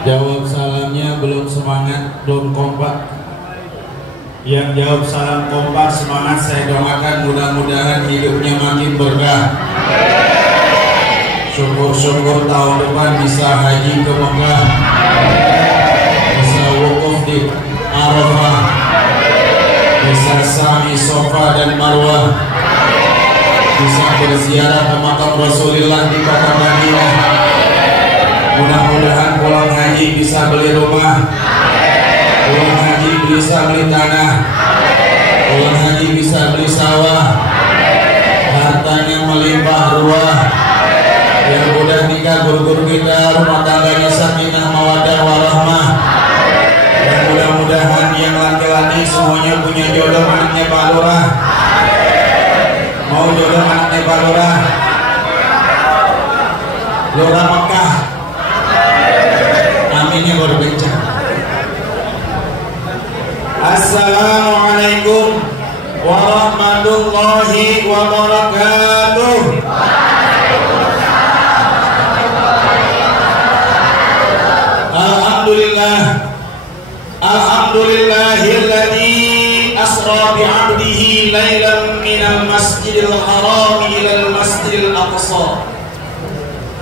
Jawab salamnya belum semangat, belum kompak. Yang jawab salam kompak semangat, saya doakan mudah-mudahan hidupnya makin berkah. Syukur-syukur tahun depan bisa haji ke Mekah, bisa wukuf di Arafah, bisa sa'i Safa dan Marwah, bisa berziarah ke makam Rasulullah di kota Madinah. Mudah-mudahan pulang haji bisa beli rumah, pulang haji bisa beli tanah, pulang haji bisa beli sawah, hartanya melimpah ruah. Yang udah nikah guru-guru kita rumah tangganya sakinah mawaddah warahmah. Dan mudah-mudahan yang laki-laki semuanya punya jodoh anaknya Pak Lurah. Mau jodoh anaknya Pak Lurah, Lurah Mekah. Aminnya baru bencana. Assalamualaikum warahmatullahi wabarakatuh. Alhamdulillahilladzi asra bi'abdihi lailan minal masjidil haram ilal masjidil aqsa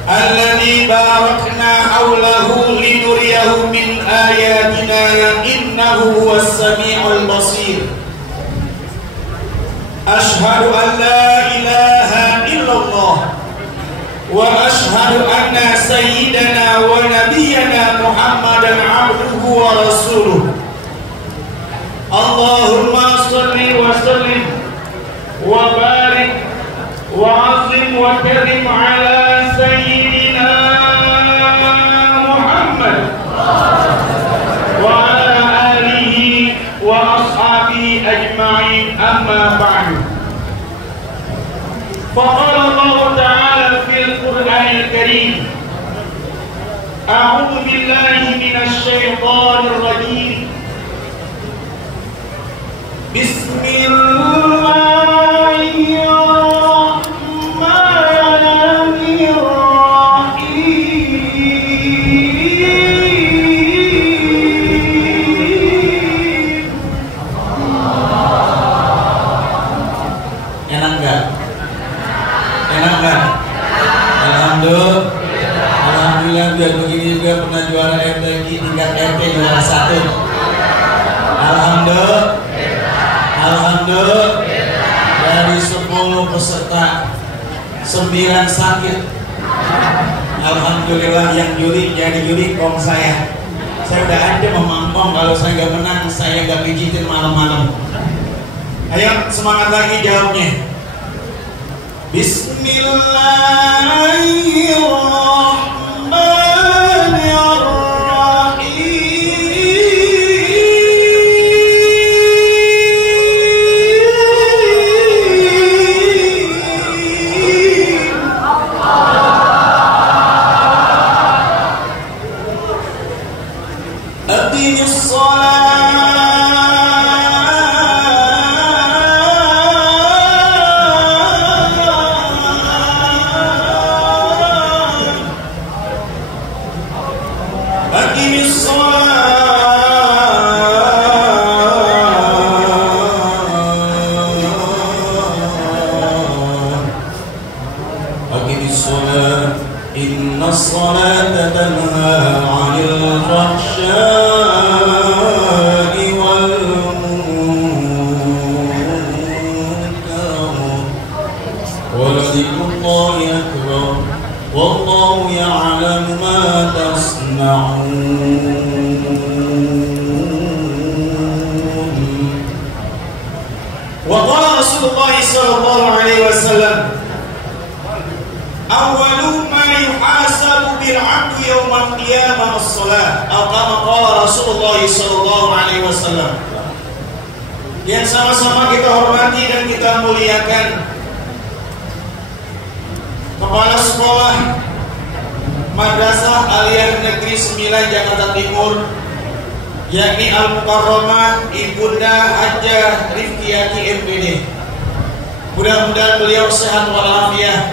alladzi barakna hawlahu linuriyahu min ayatina innahu huwas sami'ul basir. Ashhadu an la ilaha illallah wa ashhadu anna sayyidana wa nabiyyana Muhammadan abduhu wa rasuluh. Allahumma salli wa sallim wa barik wa azim wa karim ala sayyidina Muhammad wa ala alihi wa ashabihi ajma'in, amma ba'du. Faqala Allah ta'ala fil Qur'anil Karim, a'udzu billahi minasy syaithanir rajim. Bismillahirrahmanirrahim. Enak enggak? Enak enggak? Alhamdulillah, biar begini juga pernah juara RT tingkat RT juara 1. Alhamdulillah, dari 10 peserta 9 sakit. Alhamdulillah, yang juri jadi juri kong saya. Saya udah ada memampong, kalau saya nggak menang saya nggak pijitin malam-malam. Ayo semangat lagi jawabnya. Bismillahirrahmanirrahim. Yang sama-sama kita hormati dan kita muliakan Kepala Sekolah Madrasah Aliyah Negeri 9 Jakarta Timur, yakni Al-Mukarramah Ibunda Hajjah Rifkiyati MPD. Mudah-mudahan beliau sehat walafiat,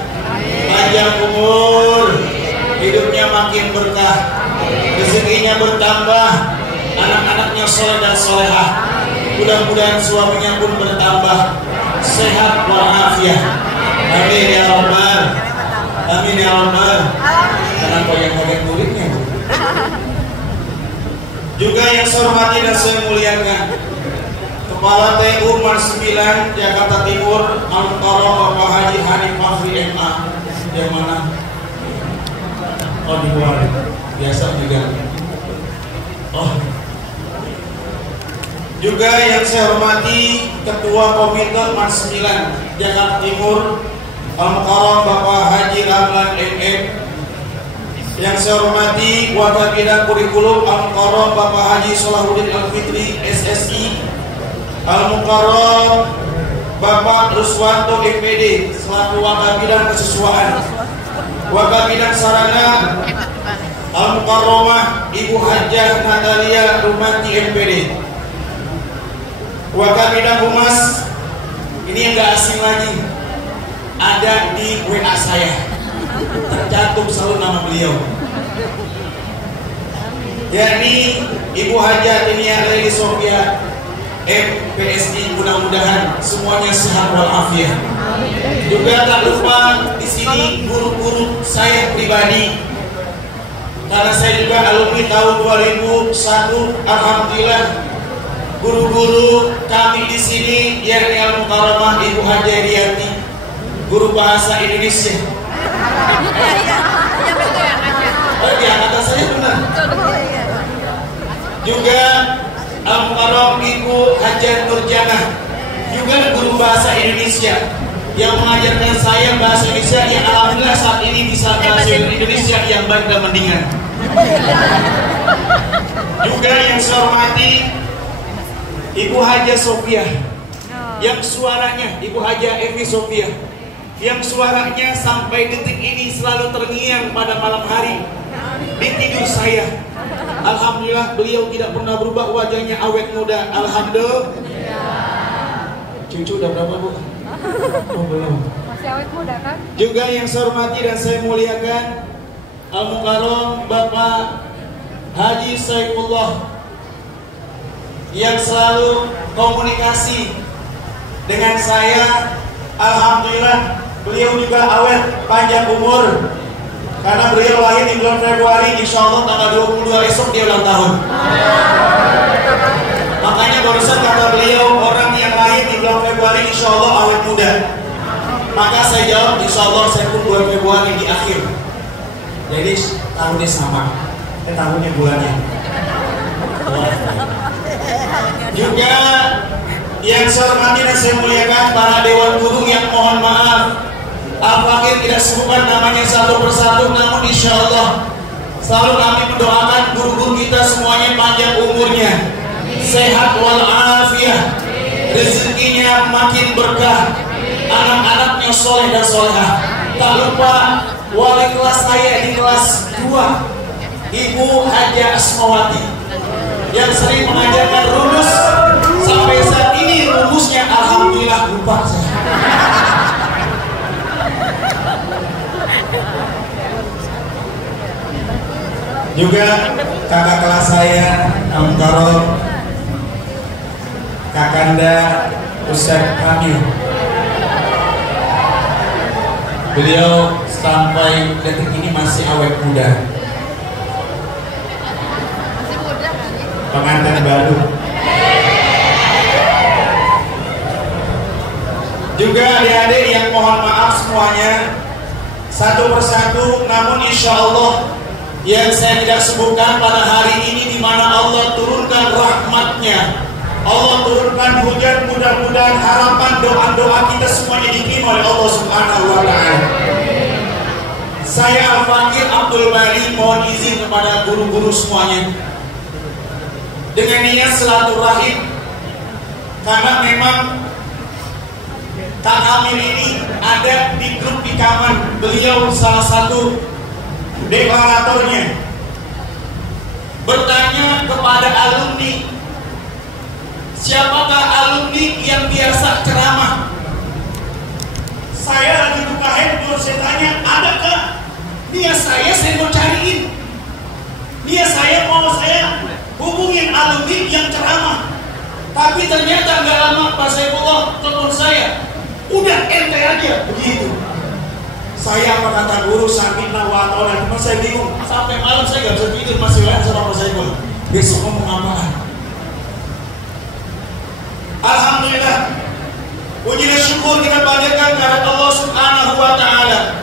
panjang umur, hidupnya makin berkah, rezekinya bertambah, anak-anaknya soleh dan solehah. Mudah-mudahan suaminya pun bertambah sehat walafiat. Amin ya rabbal. Amin ya rabbal. Kenapa yang kaget muridnya? Juga yang saya hormati dan saya muliakan, Kepala TU Mars 9 Jakarta Timur Al-Mukarram Bapak Haji Hanif Fahri MA. Yang mana? Oh, di luar. Biasa juga. Oh. Juga yang saya hormati Ketua Komite Mars 9 Jakarta Timur Al-Mukarram Bapak Haji Ramlan MM. Yang saya hormati Wakil Bidang Kurikulum Al-Mukarram Bapak Haji Solahuddin Al-Fitri SSI. Al-Mukarram Bapak Ruswanto MPD selaku Wakil Bidang Kesesuaian. Wakil Bidang Sarana Al-Mukarramah Ibu Hajah Natalia Rumanti MPD. Wakil Bidang Humas, ini yang gak asing lagi, ada di WA saya, tercantum selalu nama beliau, yakni Ibu Hajah Tinia Leli Sofia MPSI. Mudah-mudahan semuanya sehat walafiat. Juga tak lupa di sini guru-guru saya pribadi, karena saya juga alumni tahun 2001. Alhamdulillah guru-guru kami di sini yakni Al-Mukarramah Ibu Hajah Riyati, guru bahasa Indonesia. Oh iya, kata saya benar. Juga Al-Mukarram Ibu Hajah Nurjana, juga guru bahasa Indonesia yang mengajarkan saya bahasa Indonesia yang alhamdulillah saat ini bisa bahasa Indonesia yang baik dan mendingan. Juga yang saya hormati Ibu Hajah Sofia, yang suaranya Ibu Hajah Evi Sofia, yang suaranya sampai detik ini selalu terngiang pada malam hari di tidur saya. Alhamdulillah beliau tidak pernah berubah, wajahnya awet muda. Alhamdulillah. Cucu udah berapa, Bu? Oh, belum. Masih awet muda kan? Juga yang saya hormati dan saya muliakan Al-Mukarram Bapak Haji Saifullah, yang selalu komunikasi dengan saya. Alhamdulillah beliau juga awet panjang umur, karena beliau lahir di bulan Februari, insya Allah tanggal 22 esok dia ulang tahun. Makanya barusan kata beliau, orang yang lahir di bulan Februari insya Allah awet muda. Maka saya jawab, insya Allah saya pun bulan Februari di akhir. Jadi tahunnya sama, tahunnya bulannya. Juga yang saya hormati dan saya muliakan para dewan guru yang mohon maaf Al-Fakir tidak sebutkan namanya satu persatu, namun insya Allah selalu kami mendoakan guru-guru kita semuanya panjang umurnya, sehat walafiat, rezekinya makin berkah, anak-anaknya soleh dan solehah. Tak lupa wali kelas saya di kelas 2 Ibu Hajah Asmawati, yang sering mengajarkan rumus. Sampai saat ini rumusnya alhamdulillah lupa saya. Juga kakak kelas saya Al-Mukarram Kakanda Ustadz Kamil, beliau sampai detik ini masih awet muda, pengantin baru. Juga adik-adik yang mohon maaf semuanya satu persatu, namun insya Allah yang saya tidak sebutkan pada hari ini, di mana Allah turunkan rahmatnya, Allah turunkan hujan, mudah-mudahan harapan doa-doa kita semuanya diterima oleh Allah Subhanahu wa Ta'ala. Saya Al-Fakir Abdul Bari mohon izin kepada guru-guru semuanya dengan niat silaturahim, karena memang Kang Amir ini ada di grup di Kaman, beliau salah satu deklaratornya, bertanya kepada alumni, siapakah alumni yang biasa ceramah? Saya lagi buka handphone, saya tanya, adakah? Niat saya mau cariin, niat Tapi ternyata nggak lama Pak Saifullah telepon saya, udah ente aja begitu. Saya apa kata guru sakinah wa ta'ala, cuma saya bingung. Sampai malam saya nggak bisa tidur, masih lain sama Pak Saifullah. Besok ngomong apaan? Alhamdulillah, puji dan syukur kita panjatkan kepada Allah Subhanahu wa Ta'ala,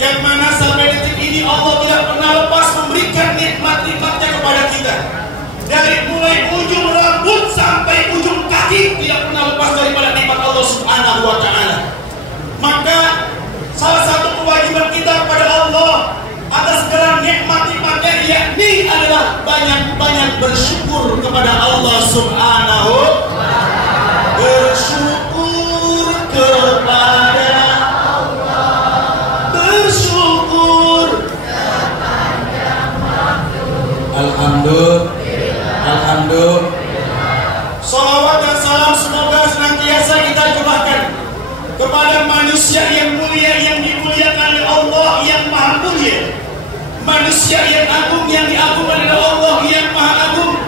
yang mana sampai detik ini Allah tidak pernah lepas memberikan nikmat-nikmatnya kepada kita. Dari mulai ujung rambut sampai ujung kaki tidak pernah lepas daripada nikmat Allah Subhanahu wa Ta'ala. Maka salah satu kewajiban kita kepada Allah atas segala nikmat-nikmatnya yakni adalah banyak-banyak bersyukur kepada Allah Subhanahu wa Ta'ala. Bersyukur kepada Allah, bersyukur sepanjang waktu. Alhamdulillah. Salawat dan salam semoga senantiasa kita curahkan kepada manusia yang mulia, yang dimuliakan oleh Allah yang maha mulia, manusia yang agung, yang diagungkan oleh Allah yang maha agung,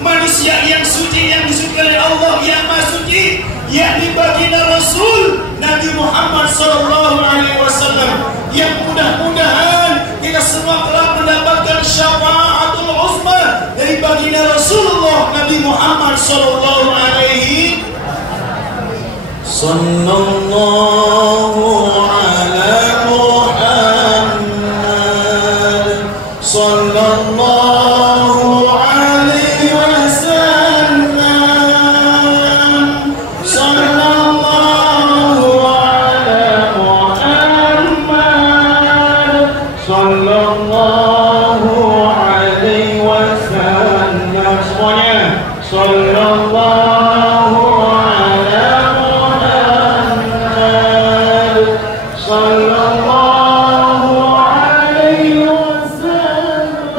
manusia yang suci, yang disuci oleh Allah yang maha suci, yakni baginda Rasul Nabi Muhammad SAW, yang mudah-mudahan kita semua telah mendapatkan syafaatul uzma dari baginda Rasulullah Nabi Muhammad SAW. Sallallahu ala Muhammad, sallallahu alaihi wasallam, sallallahu ala Muhammad, sallallahu alaihi wasallam. Semuanya, sallallahu ala Muhammad, sallallahu alaihi wasallam,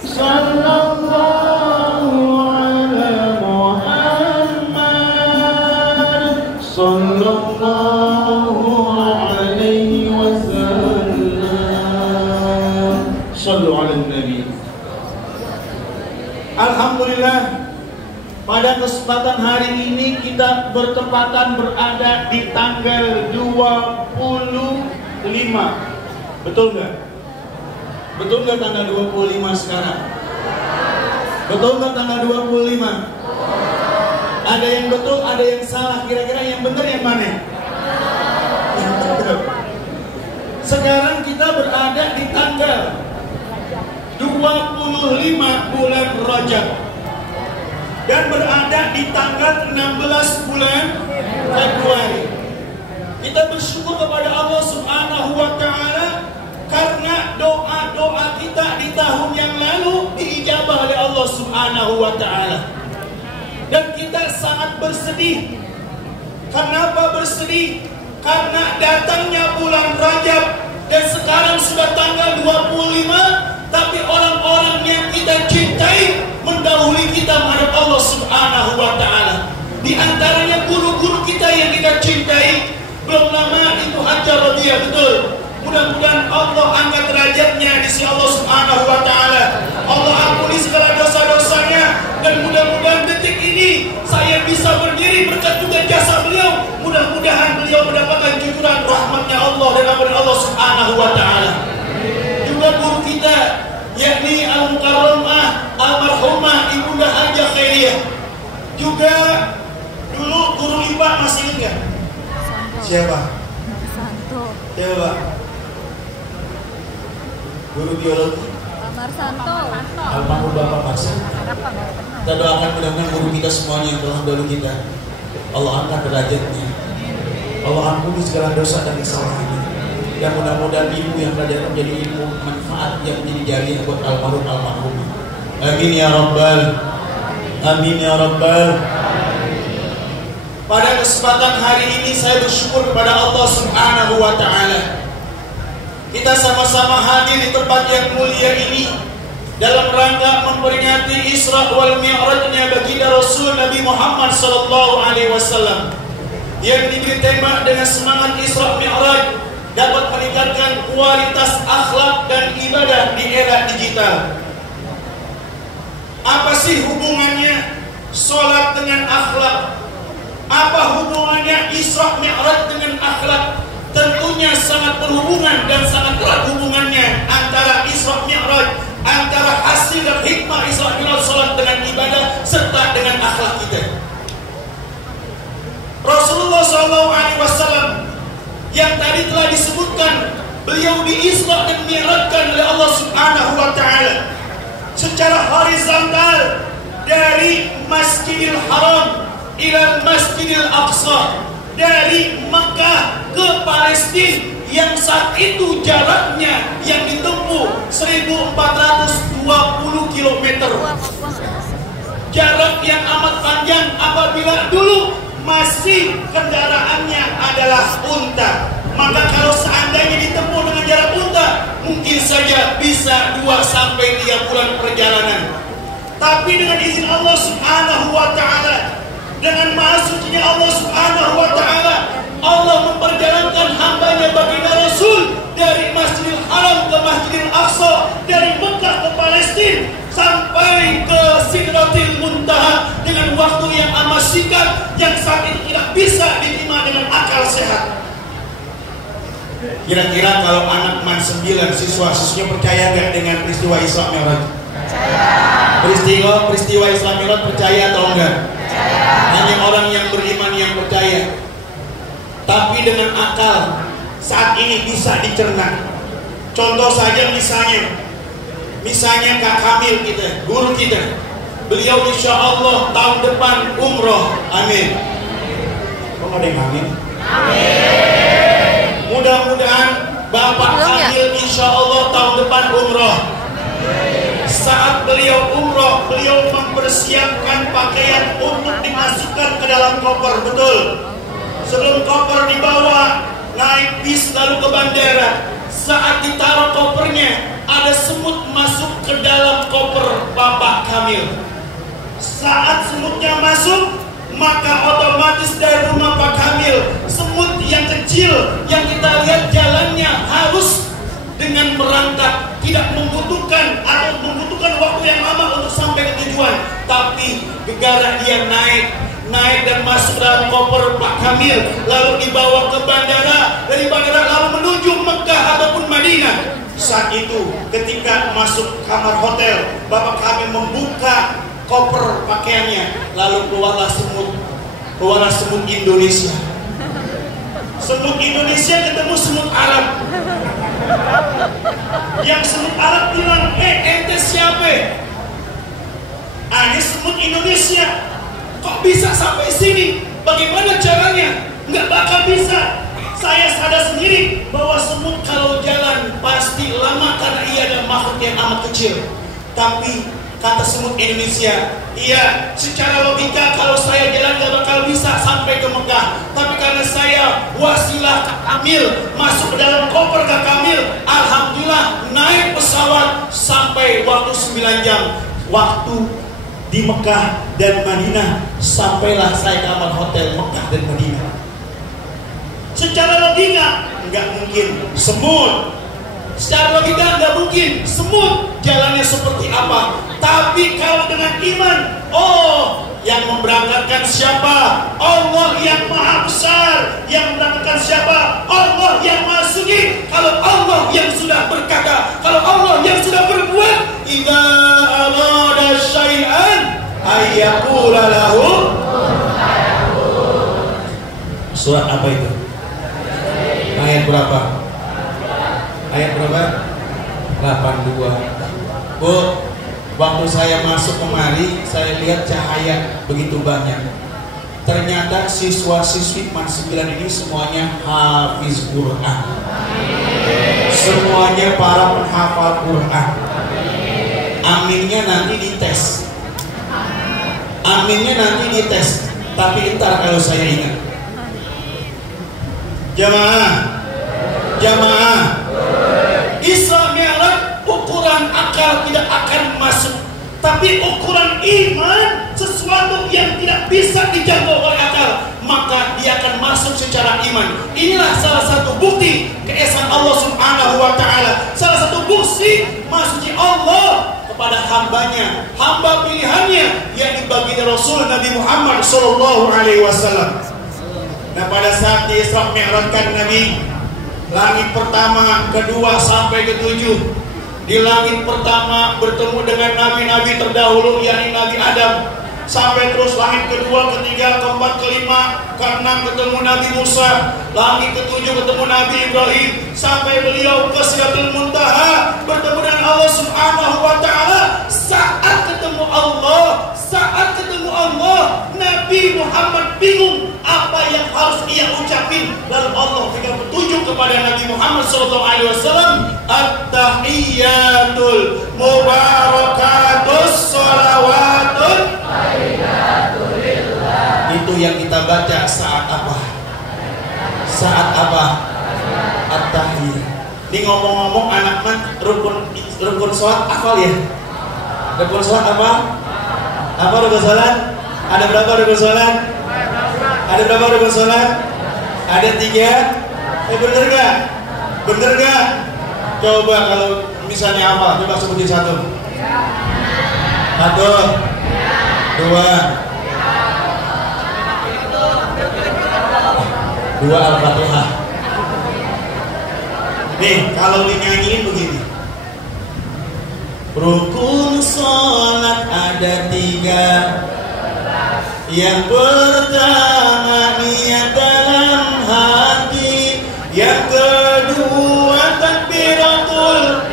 sallallahu ala Muhammad, sallallahu alaihi wasallam. Sallu ala Nabi. Alhamdulillah, pada kesempatan hari ini kita bertepatan berada di tanggal 25. Betul nggak? Betul nggak tanggal 25 sekarang? Betul nggak tanggal 25? Ada yang betul, ada yang salah. Kira-kira yang benar yang mana? Yang betul. Sekarang kita berada di tanggal 25 bulan Rajab dan berada di tanggal 16 bulan Februari. Kita bersyukur kepada Allah Subhanahu wa Ta'ala karena doa-doa kita di tahun yang lalu diijabah oleh Allah Subhanahu wa Ta'ala. Dan kita sangat bersedih. Kenapa bersedih? Karena datangnya bulan Rajab dan sekarang sudah tanggal 25. Tapi orang-orang yang kita cintai mendahului kita menghadap Allah Subhanahu wa Ta'ala. Di antaranya guru-guru kita yang kita cintai. Belum lama itu Hajar Radiyah, betul. Mudah-mudahan Allah angkat derajatnya di sisi Allah Subhanahu wa Ta'ala. Allah ampuni segala dosa-dosanya. Dan mudah-mudahan detik ini saya bisa berdiri berkat juga jasa beliau. Mudah-mudahan beliau mendapatkan cucuran rahmatnya Allah dan ampunan Allah Subhanahu wa Ta'ala. Juga guru kita yakni Al-Mukarramah Almarhumah Ibunda Hajah Khairiyah. Juga dulu guru IPA, masih ingat nggak? Siapa? Siapa? Guru biologi Marsanto. almarhum Bapak Marsan. Kita doakan mudah-mudahan guru kita semuanya yang telah dahulu kita, Allah angkat derajatnya, Allah ampuni segala dosa dan kesalahannya. Dan mudah-mudahan ilmu yang belajar menjadi ilmu manfaat yang menjadi jariah buat almarhum. Amin ya rabbal. Amin ya rabbal. Pada kesempatan hari ini saya bersyukur kepada Allah Subhanahu wa Ta'ala. Kita sama-sama hadir di tempat yang mulia ini dalam rangka memperingati Isra wal Mi'rajnya baginda Rasul Nabi Muhammad sallallahu alaihi wasallam, yang diberi tema dengan semangat Isra Mi'raj dapat meningkatkan kualitas akhlak dan ibadah di era digital. Apa sih hubungannya sholat dengan akhlak? Apa hubungannya Isra Mi'raj dengan akhlak? Tentunya sangat berhubungan dan sangat erat hubungannya antara Isra Mi'raj, antara hasil dan hikmah Isra Mi'raj sholat dengan ibadah serta dengan akhlak kita. Rasulullah SAW yang tadi telah disebutkan, beliau diisra dan mi'rajkan oleh Allah Subhanahu wa Ta'ala secara horizontal dari Masjidil Haram ila Masjidil Aqsa, dari Makkah ke Palestina yang saat itu jaraknya yang ditempuh 1420 km. Jarak yang amat panjang apabila dulu masih kendaraannya adalah unta. Maka kalau seandainya ditempuh dengan jarak unta, mungkin saja bisa 2-3 bulan perjalanan. Tapi dengan izin Allah Subhanahu wa Ta'ala, dengan maha sucinya Allah Subhanahu wa Ta'ala, Allah memperjalankan hambanya baginda Rasul dari Masjidil Haram ke Masjidil Aqsa, dari Mekah ke Palestina sampai ke Sidratil Muntaha dengan waktu yang amat singkat yang saat itu tidak bisa diterima dengan akal sehat. Kira-kira kalau anak man 9 siswa-siswinya percaya nggak dengan peristiwa Isra Mi'raj? Percaya. Peristiwa Isra Mi'raj percaya atau enggak? Percaya. Hanya orang yang beriman yang percaya. Tapi dengan akal saat ini bisa dicerna. Contoh saja misalnya Kak Kamil kita, guru kita, beliau insya Allah tahun depan umroh, amin. Kok ada yang amin? Amin. Mudah-mudahan Bapak Kamil insya Allah tahun depan umroh. Saat beliau umroh, beliau mempersiapkan pakaian untuk dimasukkan ke dalam koper, betul? Sebelum koper dibawa, naik bis lalu ke bandara. Saat ditaruh kopernya, ada semut masuk ke dalam koper Bapak Kamil. Saat semutnya masuk, maka otomatis dari rumah Pak Kamil, semut yang kecil yang kita lihat jalannya harus dengan merangkak, tidak membutuhkan atau membutuhkan waktu yang lama untuk sampai ke tujuan. Tapi gara dia naik dan masuk dalam koper Pak Kamil, lalu dibawa ke bandara, dari bandara lalu menuju Mekah ataupun Madinah. Saat itu ketika masuk kamar hotel, Bapak Kamil membuka koper pakaiannya, lalu keluarlah semut Indonesia. Semut Indonesia ketemu semut Arab. Yang semut Arab bilang, ente siapa? Ini semut Indonesia. Kok bisa sampai sini? Bagaimana caranya? Nggak bakal bisa. Saya sadar sendiri bahwa semut kalau jalan pasti lama karena ia adalah makhluk yang amat kecil. Tapi kata semut Indonesia, iya, secara logika kalau saya jalan gak bakal bisa sampai ke Mekah. Tapi karena saya wasilah Kak Kamil masuk ke dalam koper Kak Kamil, alhamdulillah naik pesawat sampai waktu 9 jam. Waktu di Mekah dan Madinah, sampailah saya ke kamar hotel Mekah dan Madinah. Secara logika nggak mungkin semut. Secara logika nggak mungkin semut jalannya seperti apa. Tapi kalau dengan iman, yang memberangkatkan siapa? Allah yang maha besar. Yang memberangkatkan siapa? Allah yang maha suci. Kalau Allah yang sudah berkata, kalau Allah yang sudah berbuat, idza arada syai'an ayyaqula lahu. Surat apa itu? Ayat berapa? Ayat berapa? 82. Bu, waktu saya masuk kemari, saya lihat cahaya begitu banyak. Ternyata siswa-siswi Man 9 ini semuanya hafiz Quran. Semuanya para penghafal Quran. Aminnya nanti dites. Aminnya nanti dites. Tapi ntar kalau saya ingat. Jamaah, Isra Mi'raj ukuran akal tidak akan masuk, tapi ukuran iman, sesuatu yang tidak bisa dijangkau oleh akal, maka dia akan masuk secara iman. Inilah salah satu bukti keesaan Allah Subhanahu wa Ta'ala. Salah satu bukti maksudnya Allah kepada hambanya, hamba pilihannya yang dibagi Rasul Nabi Muhammad SAW. Nah, pada saat di Isra Mi'rajkan Nabi, langit pertama, kedua sampai ketujuh. Di langit pertama bertemu dengan nabi-nabi terdahulu, yakni Nabi Adam, sampai terus langit kedua, ketiga, keempat, kelima, keenam ketemu Nabi Musa, langit ketujuh ketemu Nabi Ibrahim, sampai beliau ke Sidratul Muntaha bertemu dengan Allah Subhanahu wa Ta'ala. Saat ketemu Allah, Nabi Muhammad bingung apa yang harus ia ucapin. Lalu Allah berikan petunjuk kepada Nabi Muhammad SAW. At-tahiyyatul mubarakatus sholawatun. Itu yang kita baca saat apa? At-tahiyyah. Ini ngomong-ngomong anak man rukun sholat hafal ya? Rukun sholat apa? Apa rukun sholat? Ada berapa rukun sholat? Ada 3. Bener gak? Coba kalau misalnya apa? Coba sebutin 1. 1, 2 Al-Fatihah. Nih, kalau dinyanyiin begini. Rukun sholat ada 3. Yang pertama niat dalam hati, yang kedua takbiratul,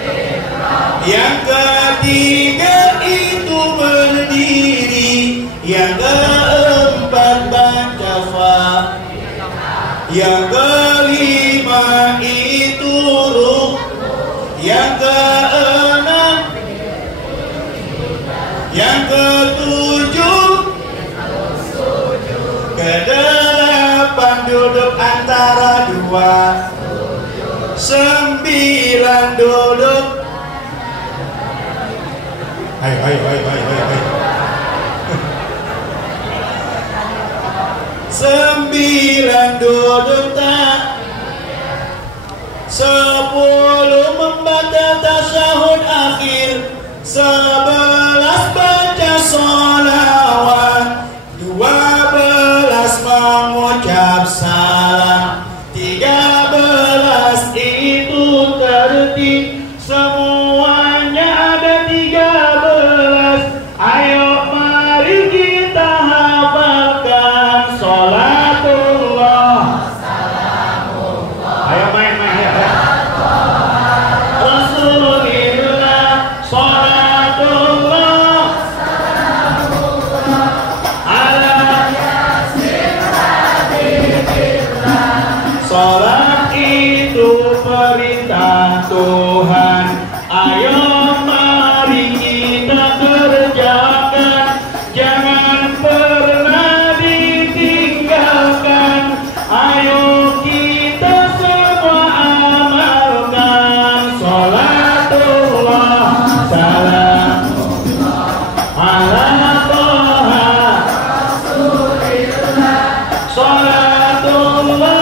yang ketiga itu berdiri, yang keempat baca Fatihah, yang kelima itu rukuk, yang keenam, yang ketujuh, ke-8 duduk antara 2, 9 duduk. Hai. 9 duduk tak. 10 membaca tasyahud akhir. 11 baca sholawat. 12 mengucap salam. 13 itu tertib. Semuanya ada 13. Ayo mari kita hafalkan sholatullah. Ayo main ya. Rasulillah sholatullah. Sholat itu perintah Tuhan. Ayo mari kita kerjakan. Jangan pernah ditinggalkan. Ayo kita semua amalkan. Sholatullah salamullah ala Toha Rasulillah. Sholatullah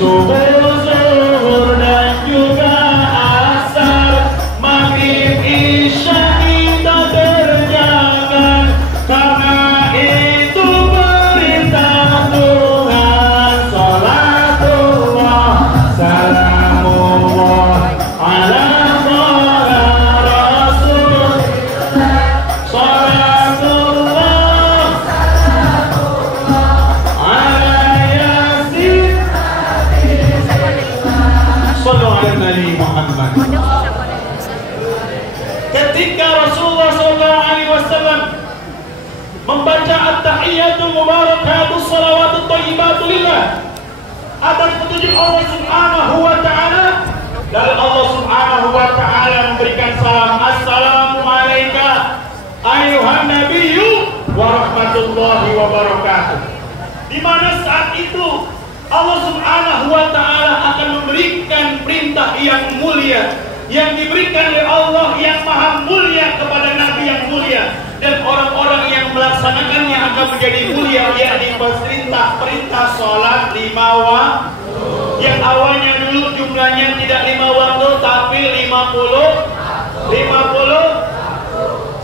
subuh, zuhur dan juga asar, maghrib, isya kita kerjakan. Karena itu perintah Tuhan. Sholatullah salamullah ala Toha Rasulillah. Sholatullah ala Yasin. Sallallahu alaihi Muhammad. Ketika Rasulullah SAW membaca at-tahiyyatul mubarakatus shalawatut thayyibatu lillah atas petunjuk Allah Subhanahu wa Ta'ala, dan Allah Subhanahu wa Ta'ala memberikan salam, assalamu alayka ayuhan nabiyyu wa rahmatullahi wa barakatuh. Di mana saat itu Allah Subhanahu wa Ta'ala akan memberikan perintah yang mulia yang diberikan oleh Allah yang maha mulia kepada Nabi yang mulia. dan orang-orang yang melaksanakannya akan menjadi mulia, yakni perintah sholat 5 waktu. Yang awalnya dulu jumlahnya tidak 5 waktu tapi 50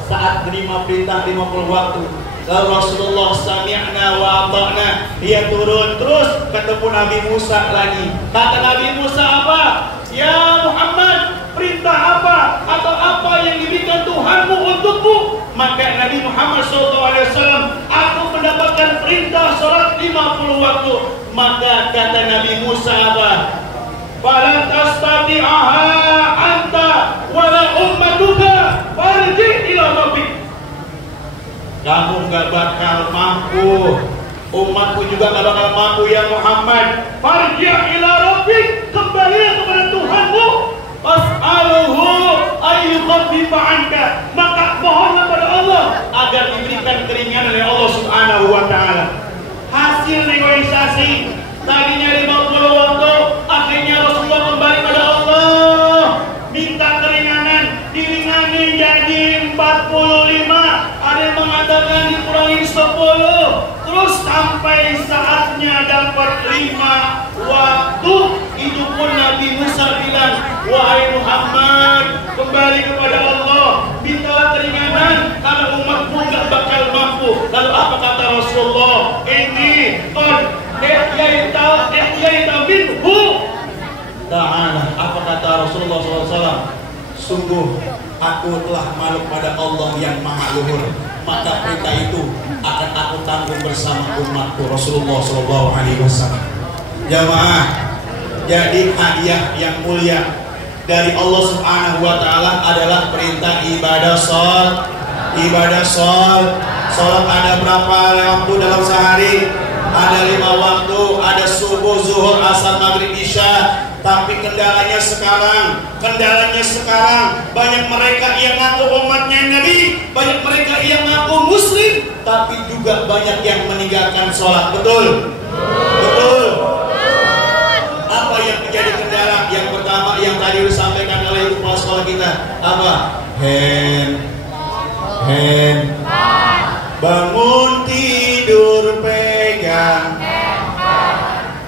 saat terima perintah 50 waktu. Lalu Rasulullah sami'na wa ata'na, dia turun terus ketemu Nabi Musa lagi. Kata Nabi Musa apa? Ya Muhammad, perintah apa atau apa yang diberikan Tuhanmu untukmu? Maka Nabi Muhammad SAW, aku mendapatkan perintah sholat 50 waktu. Maka kata Nabi Musa apa? Fala tastati'aha anta wala ummatuka farji ila rabbik. Kamu gak bakal mampu, umatku juga gak bakal mampu ya Muhammad. Farji ila rabbik, kembali kepada Tuhanmu. Fas'aluhu ayyukhaffifa anka, maka mohonlah pada Allah agar diberikan keringanan oleh Allah Subhanahu wa taala. Hasil negosiasi tadinya 50 waktu, akhirnya Rasulullah kembali pada Allah, minta keringanan, diringani jadi 45. Ada yang mengatakan dikurangi 10. Terus sampai saatnya dapat 5 waktu. Itu pun Nabi Musa bilang, wahai Muhammad, kembali kepada Allah, mintalah keringanan karena umatmu gak bakal mampu. Lalu apa kata Rasulullah? Ini minhu ta'ala. Apa kata Rasulullah SAW? Sungguh aku telah malu pada Allah yang maha luhur, maka perintah itu akan aku tanggung bersama umatku. Rasulullah SAW. Jamaah, jadi hadiah yang mulia dari Allah Subhanahu wa taala adalah perintah ibadah sholat. Sholat ada berapa waktu dalam sehari? Ada 5 waktu, ada subuh, zuhur, asar, maghrib, isya. Tapi kendalanya sekarang banyak mereka yang ngaku umatnya Nabi, banyak mereka yang ngaku muslim, tapi juga banyak yang meninggalkan sholat. Betul? Apa yang menjadi kendala? Yang pertama yang tadi disampaikan oleh kepala sekolah kita, apa? Bangun tidur pegang,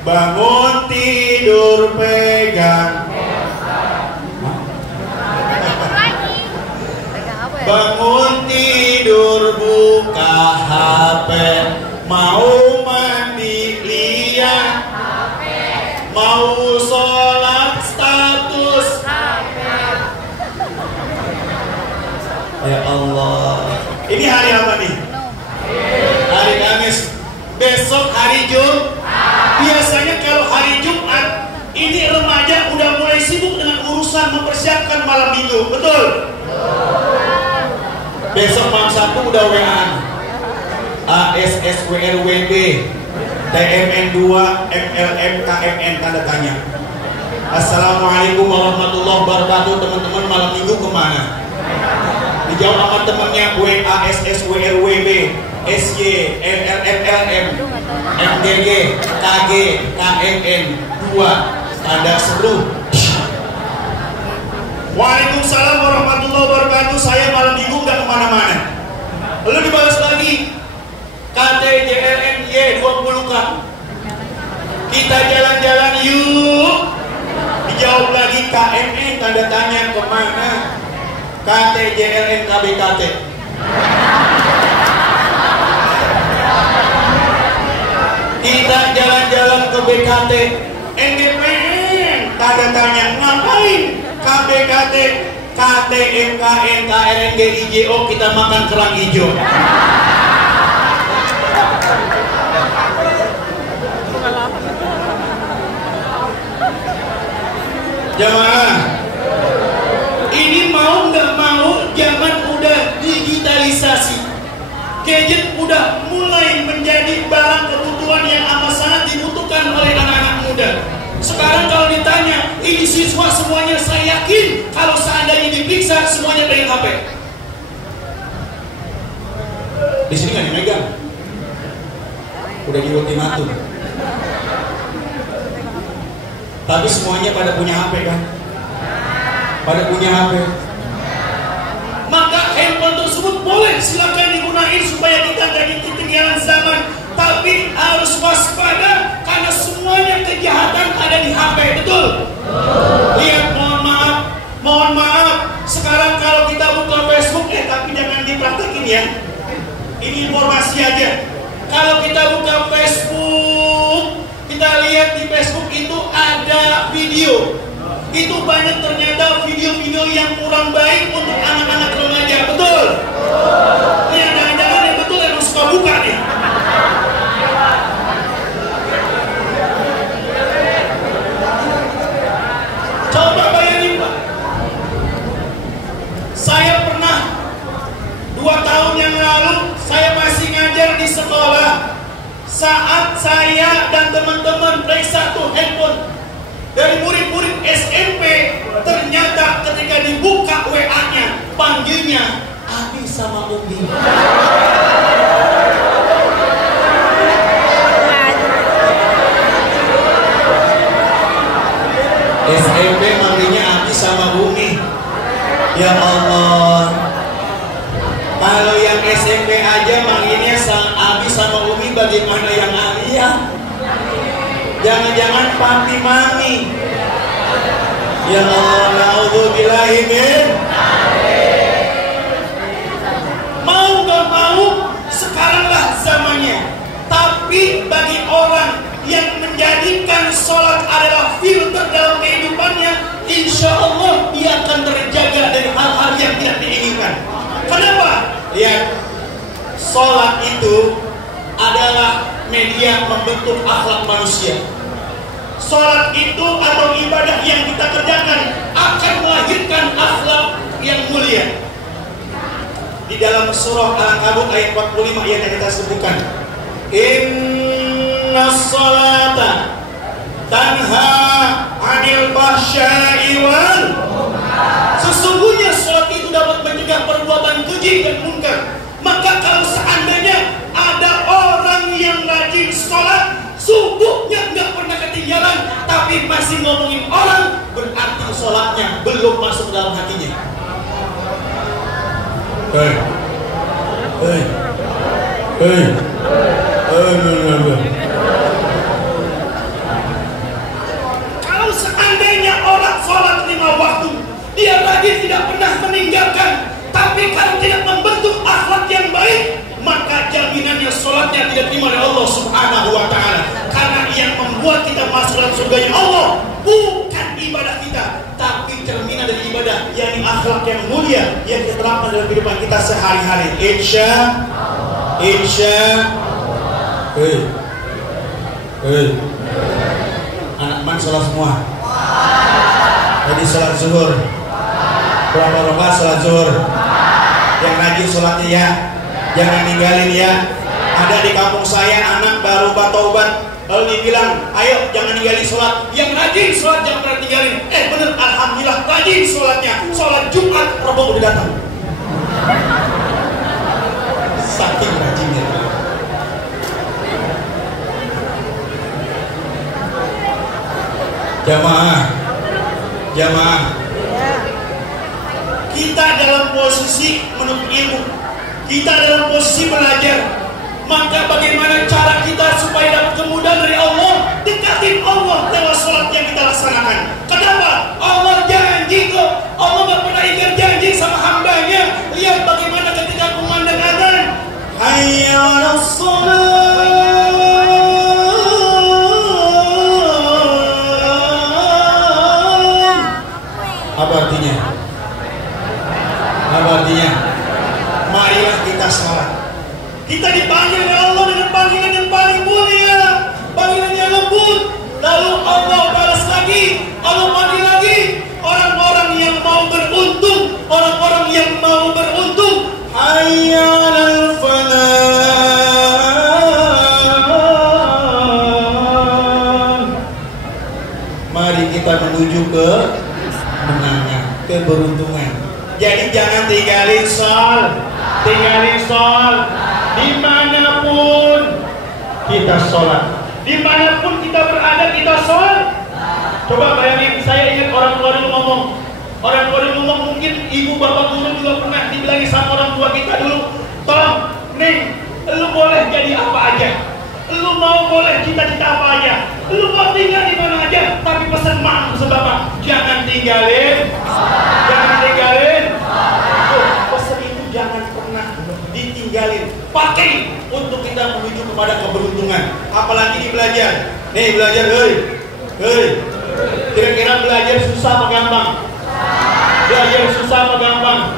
bangun tidur pegang, bangun tidur buka HP, mau mandi lihat, mau sholat status. Ya Allah, ini hari apa nih? Hari Kamis. Besok hari Jumat. Biasanya kalau hari Jumat ini remaja udah mulai sibuk dengan urusan mempersiapkan malam minggu. Betul? Besok malam Sabtu udah WA-an, ASSWRWB, TMN2, MLM, KMN tanda tanya. Assalamualaikum warahmatullahi wabarakatuh. Teman-teman malam minggu kemana? Dijawab sama temennya, WASSWRWB, SY, LLM, MGG, KG, KMN 2, tanda seru. Waalaikumsalam warahmatullahi wabarakatuh. Saya malam minggu gak kemana-mana. Lalu dibalas lagi, KTJLNY 20 kan, kita jalan-jalan yuk. Dijawab lagi KMN tanda tanya, kemana? KTJLN KBKT. Kita jalan-jalan ke BKT. NDPN tanda tanya, ngapain? KBKT, KTMKN, KRNG, IJO, kita makan kerang hijau. Jamaah, ini mau nggak mau zaman udah digitalisasi, gadget udah mulai menjadi barang kebutuhan yang amat sangat dibutuhkan oleh anak-anak muda. Sekarang kalau ditanya, ini siswa semuanya, saya yakin kalau seandainya diperiksa semuanya pegang HP. Di sini nggak dimegang, udah di ultimatum. Tapi semuanya pada punya HP kan? Pada punya HP. Maka handphone tersebut boleh silakan ada di HP, betul? Lihat, mohon maaf. Sekarang kalau kita buka Facebook, tapi jangan dipraktekin ya. Ini informasi aja. Kalau kita buka Facebook, kita lihat di Facebook itu ada video. Itu banyak ternyata video-video yang kurang baik untuk anak-anak remaja, betul? Ini jangan-jangan yang betul emang suka buka nih. Coba bayangin Pak, saya pernah 2 tahun yang lalu saya masih ngajar di sekolah. Saat saya dan teman-teman periksa tuh handphone dari murid-murid SMP, ternyata ketika dibuka WA-nya, panggilnya Abi sama Umi. SMP manggilnya Abi sama Umi. Ya Allah. Kalau yang SMP aja manggilnya Abi sama Umi, bagaimana yang Aliyah? Jangan-jangan papi mami. Ya Allah, na'udzubillahi min. Mau gak mau, sekaranglah zamannya. Tapi bagi orang yang menjadikan sholat adalah filter dalam kehidupannya, insya Allah dia akan terjaga dari hal-hal yang tidak diinginkan. Kenapa? Lihat, sholat itu adalah media membentuk akhlak manusia. Sholat itu atau ibadah yang kita kerjakan akan melahirkan akhlak yang mulia. Di dalam surah Al-Ankabut ayat 45 ayat yang kita sebutkan, Inna sholata tanha anil fahsya'i wal munkar. Sesungguhnya sholat itu dapat mencegah perbuatan keji dan munkar. Maka kalau seandainya ada orang yang rajin sholat, subuhnya nggak pernah ketinggalan, tapi masih ngomongin orang, berarti sholatnya belum masuk dalam hatinya. Kalau seandainya orang sholat 5 waktu, dia rajin tidak pernah meninggalkan, tapi kalau tidak membentuk akhlak yang baik, maka jaminannya sholatnya tidak terima oleh Allah Subhanahu wa Ta'ala. Karena yang membuat kita masuk dalam surganya Allah bukan ibadah kita, tapi cerminan dari ibadah, yakni akhlak yang mulia yang kita terapkan dalam kehidupan kita sehari-hari. Anak man sholat semua. Jadi sholat zuhur, berapa rakaat sholat zuhur? Yang rajin sholatnya ya, jangan ninggalin ya. Ada di kampung saya anak baru bertobat, lalu dibilang, ayo jangan ninggalin sholat. Yang rajin sholat jangan pernah tinggalin. Bener, alhamdulillah rajin sholatnya. Sholat Jumat, Rebo udah datang. Saking rajinnya. Jamaah. Kita dalam posisi menuntut ilmu, kita dalam posisi belajar. Maka bagaimana cara kita supaya dapat kemudahan dari Allah? Dekatin Allah lewat sholat yang kita laksanakan. Kenapa? Allah janji kok. Allah gak pernah ingkar janji sama hambanya. Lihat bagaimana ketika kumandang adzan, hayya 'alas shalah. Apa artinya? Marilah kita sholat. Kita dipanggil oleh Allah dengan panggilan yang paling mulia, panggilan yang lembut. Lalu Allah balas lagi, Allah panggil lagi orang-orang yang mau beruntung, orang-orang yang mau beruntung. Hayya 'alal falah. Mari kita menuju ke kemenangan, keberuntungan. Jadi jangan tinggalin sholat. Dimanapun kita sholat, dimanapun kita berada kita sholat. Coba bayangin, saya ingat orang tua dulu ngomong, mungkin ibu bapak dulu juga pernah dibilangin sama orang tua kita dulu, Bang, Neng, lu boleh jadi apa aja, lu mau boleh cita-cita apa aja, lu mau tinggal di mana aja, pesan mak, pesan bapak, jangan tinggalin, jangan tinggalin. Pesan itu jangan pernah ditinggalin. Pakai untuk kita menuju kepada keberuntungan. Apalagi di belajar. Nih belajar, hei. Kira-kira belajar susah apa gampang? Belajar susah apa gampang?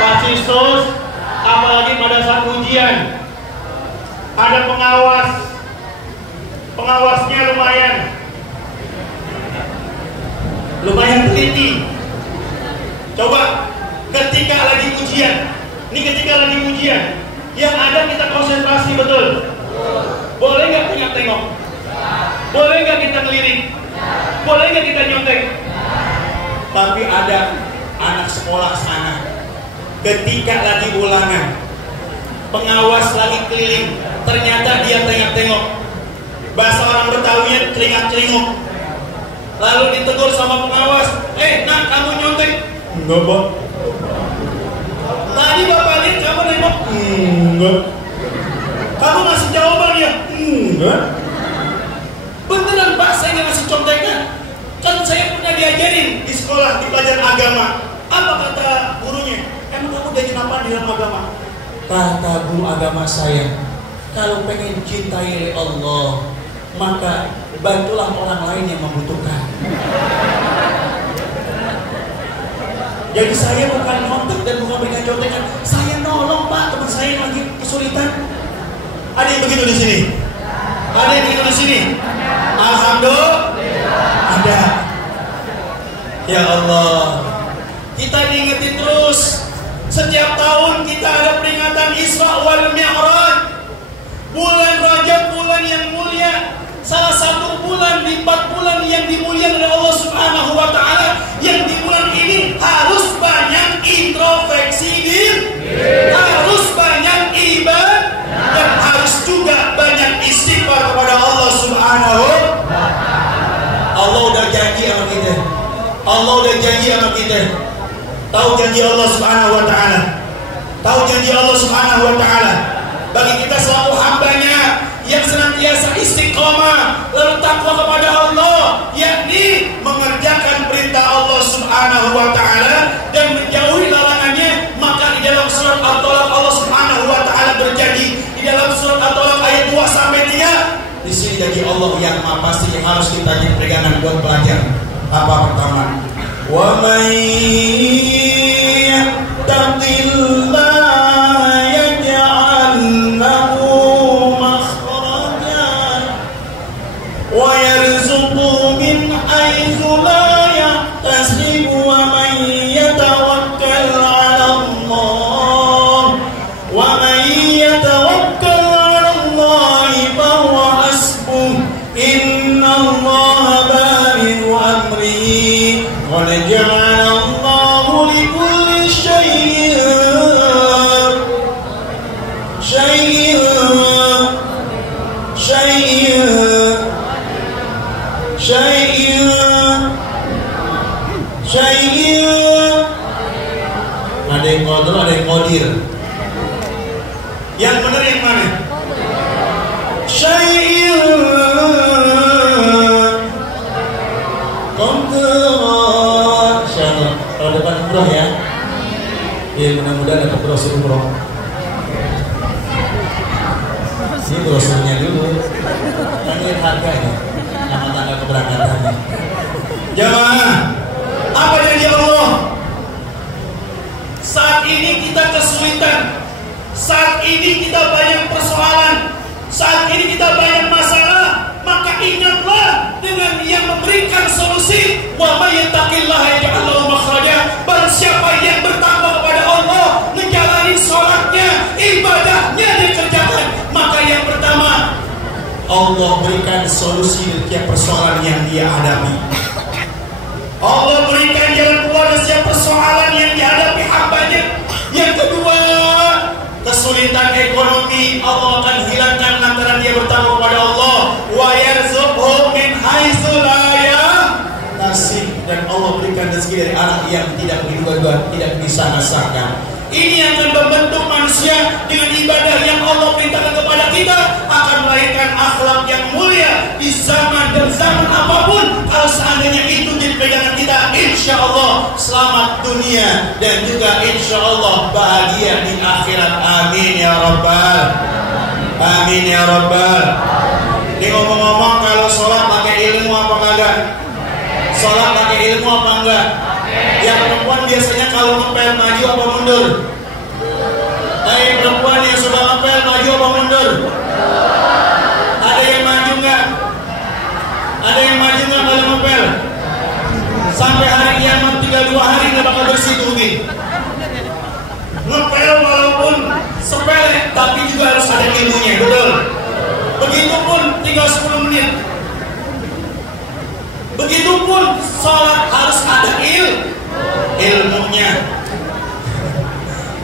Pasti sus. Apalagi pada saat ujian. Ada pengawas. Pengawasnya lumayan teliti. Coba ketika lagi ujian, yang ada kita konsentrasi betul. Boleh nggak tengok? Boleh nggak kita ngelirik? Boleh nggak kita nyontek? Tapi ada anak sekolah sana, ketika lagi ulangan, pengawas lagi keliling, ternyata dia tengok-tengok. Bahasa orang Betawinya celingak-celinguk. Lalu ditegur sama pengawas, nak kamu nyontek? Enggak, Pak. Tadi Bapak lihat kamu nengok? Enggak. Kamu ngasih jawaban ya? Enggak. Beneran Pak, saya nggak ngasih contekan. Kan saya pernah diajarin di sekolah, di pelajaran agama. Apa kata gurunya? Emang kamu diajarin apa di dalam agama? Kata guru agama saya, kalau pengen cintai Allah, maka bantulah orang lain yang membutuhkan. Jadi saya bukan nyontek dan bukan berikan contekan. Saya nolong Pak, teman saya yang lagi kesulitan. Ada yang begitu di sini? Ada yang begitu di sini? Alhamdulillah. Ada. Ya Allah. Kita diingetin terus. Setiap tahun kita ada peringatan Isra wal Mi'raj. Bulan Rajab, bulan yang mulia. Salah satu bulan di 4 bulan yang dimuliakan oleh Allah Subhanahu wa Ta'ala. Yang di bulan ini harus banyak introspeksi diri, harus banyak ibadah, dan harus juga banyak istighfar kepada Allah Subhanahu wa Ta'ala. Allah udah janji sama kita. Allah udah janji sama kita. Tahu janji Allah Subhanahu wa Ta'ala? Tahu janji Allah Subhanahu wa Ta'ala? Bagi kita selaku hambanya yang senantiasa istiqomah lalu takwa kepada Allah, yakni mengerjakan perintah Allah Subhanahu wa Ta'ala dan menjauhi larangannya, maka di dalam surat At-Talaq Allah Subhanahu wa Ta'ala berjanji di dalam surat At-Talaq ayat 2 sampai 3. Di sini janji Allah yang maha pasti yang harus kita jadi pegangan buat pelajar. Apa pertama? Wa may yattaqillaha yaj'al lahu makhrajan wa yarzuqhu min haitsu la yahtasib wa man yatawakkal 'ala Allah wa man yatawakkal 'ala Allah fa huwa hasbuh innallaha balighu amrihi qad ja'ala Allahu likulli shay'in ada yang kodol, ada yang kodir. Yang benar yang mana? Syai'in kodol. Insyaallah kalau depan umroh ya. Ya mudah-mudahan dapat brosur umroh. Ini brosurnya dulu. Kan lihat harganya, nama tanggal keberangkatannya. Jamaah, apa janji Allah? Saat ini kita kesulitan, saat ini kita banyak persoalan, saat ini kita banyak masalah, maka ingatlah dengan yang memberikan solusi. Wa may yattaqillaha yaj'al lahu makhraja. Barang siapa yang bertakwa kepada Allah, menjalani sholatnya, ibadahnya dikerjakan, maka yang pertama Allah berikan solusi setiap persoalan yang dia hadapi. Allah berikan jalan keluar dari setiap persoalan yang dihadapi hambanya. Yang kedua, kesulitan ekonomi Allah akan hilangkan lantaran dia bertakwa kepada Allah. Wa yarzuqhu min haitsu la yahtasib, dan Allah berikan rezeki dari arah yang tidak diduga-duga, tidak disangka-sangka. Ini akan membentuk manusia dengan ibadah yang Allah perintahkan kepada kita, akan melahirkan akhlak yang mulia di zaman dan zaman apapun. Kalau insya Allah selamat dunia dan juga insya Allah bahagia di akhirat. Amin ya Rabbal. Amin ya Rabbal. Ini ngomong-ngomong, kalau sholat pakai ilmu apa enggak? Sholat pakai ilmu apa enggak? Yang perempuan biasanya kalau ngepel maju apa mundur? Perempuan yang sudah ngepel maju apa mundur? Ada yang maju nggak? Ada yang maju nggak kalau ngepel? Sampai hari kiamat tinggal 2 hari nggak bakal bersih tuh nih. Ngepel walaupun sepele tapi juga harus ada ilmunya, betul? Begitupun tinggal 10 menit. Begitupun sholat harus ada ilmunya.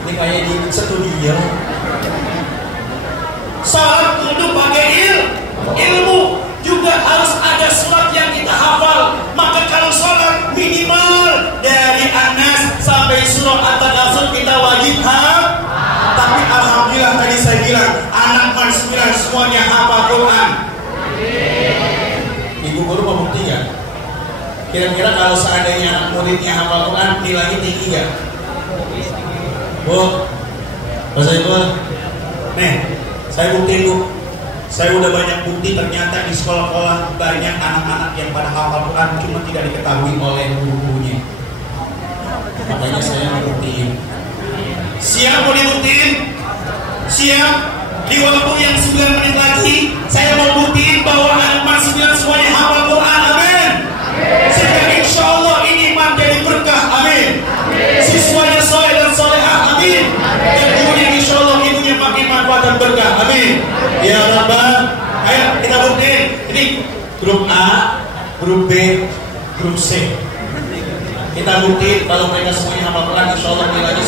Ini kayak di studio. Sholat kudu pakai ilmu, juga harus ada surat yang kita hafal. Maka kalau sholat minimal dari An-Nas sampai surah At-Takatsur kita wajib hafal. Tapi alhamdulillah tadi saya bilang anak man 9 semuanya hafal Quran. Ibu guru mau bukti nggak? Kira-kira kalau seandainya anak muridnya hafal Quran nilainya tinggi nggak? Bu, Mas Iqbal, nih saya buktiin Bu. Saya udah banyak bukti ternyata di sekolah-sekolah banyak anak-anak yang pada hafal Quran cuma tidak diketahui oleh guru-gurunya. Makanya saya mau buktiin. Siap mau dibuktiin? Siap? Di waktu yang 9 menit lagi saya mau buktiin bahwa anak 9 semuanya hafal Quran. Amin. Sehingga insya Allah ini iman jadi berkah. Amin. Siswanya soleh dan solehah. Amin. Dan gurunya insya Allah ibunya makin manfaat dan berkah. Amin. Ya Rabbal. Ayo kita buktiin. Ini grup A, grup B, grup C. Kita buktiin kalau mereka semuanya hafal Quran insya Allah nilainya